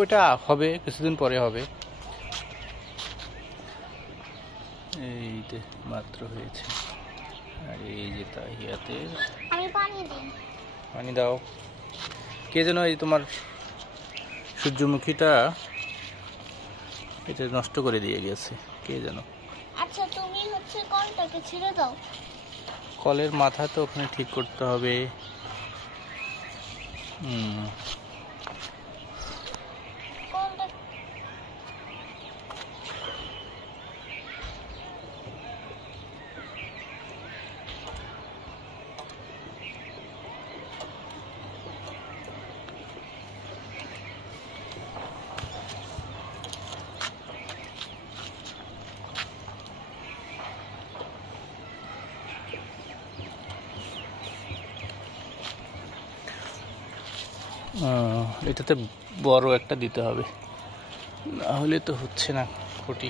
ওইটা হবে কিছুদিন পরে হবে। এই যে মাত্র হয়েছে। আর এই যে তাহিয়াতে আমি পানি দিই। পানি দাও। কে যেন এই তোমার সূর্যমুখীটা এটা নষ্ট করে দিয়ে গেছে, কে যেন। আচ্ছা তুমি হচ্ছে কলটাকে ছেড়ে দাও। কলের মাথা তো ওখানে ঠিক করতে হবে। কলটা এটাতে বড় একটা দিতে হবে, না হলে তো হচ্ছে না খুঁটি।